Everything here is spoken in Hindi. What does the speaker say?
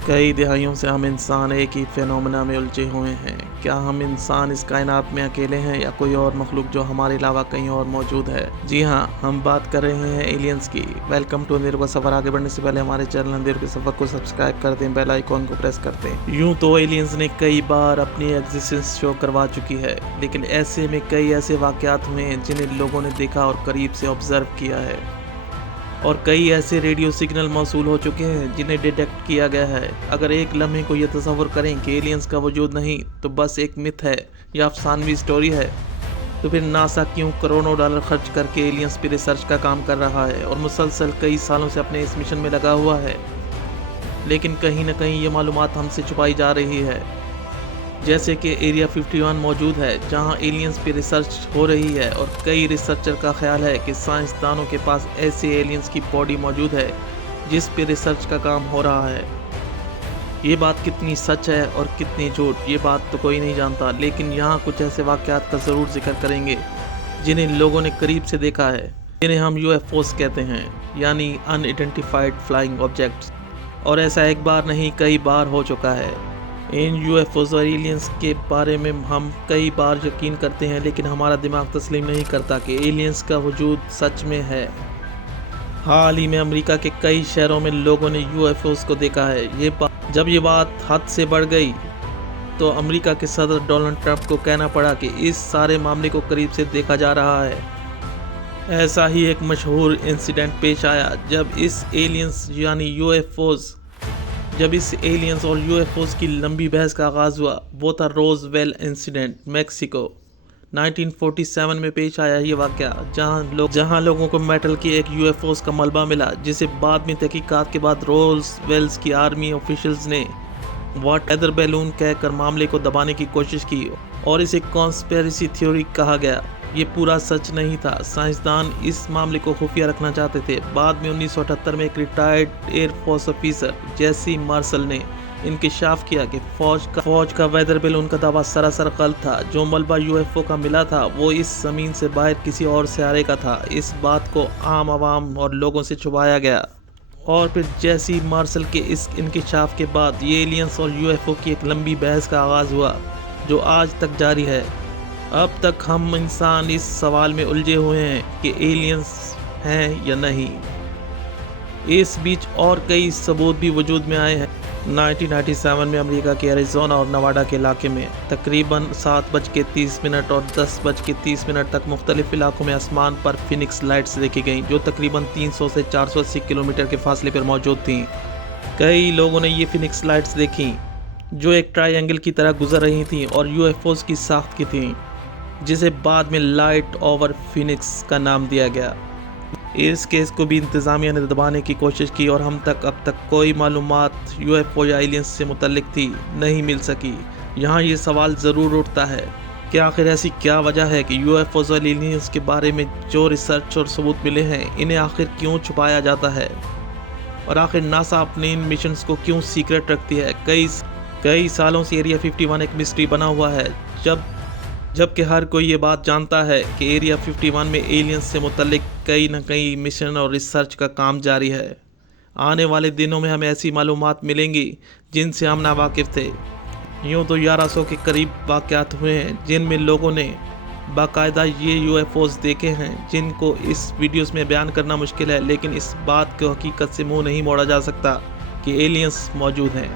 कई दहाइयों से हम इंसान एक ही फिनोमेना में उलझे हुए हैं। क्या हम इंसान इस कायनात में अकेले हैं या कोई और मखलूक जो हमारे अलावा कहीं और मौजूद है? जी हाँ, हम बात कर रहे हैं एलियंस की। वेलकम टू अंधेरों का सफर। आगे बढ़ने से पहले हमारे चैनल अंधेरों के सफर को सब्सक्राइब कर दें, बेल आइकॉन को प्रेस कर दें। यूं तो एलियंस ने कई बार अपनी एग्जिस्टेंस शो करवा चुकी है, लेकिन ऐसे में कई ऐसे वाकयात हुए हैं जिन्हें लोगों ने देखा और करीब से ऑब्जर्व किया है, और कई ऐसे रेडियो सिग्नल मौसूल हो चुके हैं जिन्हें डिटेक्ट किया गया है। अगर एक लम्हे को यह तस्वर करें कि एलियंस का वजूद नहीं तो बस एक मिथ है या अफसानवी स्टोरी है, तो फिर नासा क्यों करोड़ों डॉलर खर्च करके एलियंस पर रिसर्च का काम कर रहा है और मुसलसल कई सालों से अपने इस मिशन में लगा हुआ है, लेकिन कहीं ना कहीं ये मालूमात हमसे छुपाई जा रही है। जैसे कि एरिया 51 मौजूद है जहां एलियंस पे रिसर्च हो रही है, और कई रिसर्चर का ख्याल है कि साइंसदानों के पास ऐसे एलियंस की बॉडी मौजूद है जिस पे रिसर्च का काम हो रहा है। ये बात कितनी सच है और कितनी झूठ, ये बात तो कोई नहीं जानता, लेकिन यहाँ कुछ ऐसे वाक़यात का ज़रूर जिक्र करेंगे जिन्हें लोगों ने करीब से देखा है, जिन्हें हम UFOs कहते हैं, यानी अनआइडेंटिफाइड फ्लाइंग ऑब्जेक्ट्स। और ऐसा एक बार नहीं कई बार हो चुका है। इन UFOs और एलियंस के बारे में हम कई बार यकीन करते हैं, लेकिन हमारा दिमाग तस्लीम नहीं करता कि एलियंस का वजूद सच में है। हाल ही में अमेरिका के कई शहरों में लोगों ने UFOs को देखा है। जब ये बात हद से बढ़ गई तो अमेरिका के सदर डोनाल्ड ट्रंप को कहना पड़ा कि इस सारे मामले को करीब से देखा जा रहा है। ऐसा ही एक मशहूर इंसिडेंट पेश आया जब इस एलियंस और UFOs की लंबी बहस का आगाज़ हुआ। वो था रोजवेल इंसिडेंट, मेक्सिको 1947 में पेश आया ये वाक़या, जहां लोगों को मेटल के एक UFOs का मलबा मिला, जिसे बाद में तहकीकात के बाद रोजवेल्स की आर्मी ऑफिशियल्स ने वेदर बैलून कहकर मामले को दबाने की कोशिश की और इसे कॉन्स्पिरेसी थ्योरी कहा गया। ये पूरा सच नहीं था। साइंसदान इस मामले को खुफिया रखना चाहते थे। बाद में 1978 में एक रिटायर्ड एयरफोर्स ऑफिसर जेसी मार्शल ने इंकशाफ किया कि फौज का वेदर बैलून का दावा सरासर गलत था। जो मलबा UFO का मिला था वो इस जमीन से बाहर किसी और सियारे का था। इस बात को आम आवाम और लोगों से छुपाया गया, और फिर जेसी मार्शल के इस इंकशाफ के बाद ये एलियंस और UFO की एक लंबी बहस का आगाज़ हुआ जो आज तक जारी है। अब तक हम इंसान इस सवाल में उलझे हुए हैं कि एलियंस हैं या नहीं। इस बीच और कई सबूत भी वजूद में आए हैं। 1997 में अमेरिका के एरिज़ोना और नवाडा के इलाके में तकरीबन 7:30 और 10:30 तक मुख्तलिफ इलाकों में आसमान पर फिनिक्स लाइट्स देखी गईं, जो तकरीबन 300 से 480 किलोमीटर के फासले पर मौजूद थीं। कई लोगों ने ये फिनिक्स लाइट्स देखी जो एक ट्रायंगल की तरह गुजर रही थीं और UFOs की साख्त की थीं, जिसे बाद में लाइट ओवर फिनिक्स का नाम दिया गया। इस केस को भी इंतज़ामिया ने दबाने की कोशिश की और अब तक कोई मालूमात UFO या एलियंस से मुतल्लिक थी नहीं मिल सकी। यहाँ ये सवाल ज़रूर उठता है कि आखिर ऐसी क्या वजह है कि UFOs और एलियंस के बारे में जो रिसर्च और सबूत मिले हैं, इन्हें आखिर क्यों छुपाया जाता है, और आखिर नासा अपने इन मिशंस को क्यों सीक्रेट रखती है। कई सालों से एरिया 51 एक मिस्ट्री बना हुआ है, जबकि हर कोई ये बात जानता है कि एरिया 51 में एलियंस से मुतल्लिक कई न कई मिशन और रिसर्च का काम जारी है। आने वाले दिनों में हमें ऐसी मालूमात मिलेंगी जिनसे हम नावाकिफ़ थे। यूँ तो 1100 के करीब वाक़यात हुए हैं जिनमें लोगों ने बाकायदा ये UFOs देखे हैं, जिनको इस वीडियोस में बयान करना मुश्किल है, लेकिन इस बात को हकीकत से मुँह नहीं मोड़ा जा सकता कि एलियंस मौजूद हैं।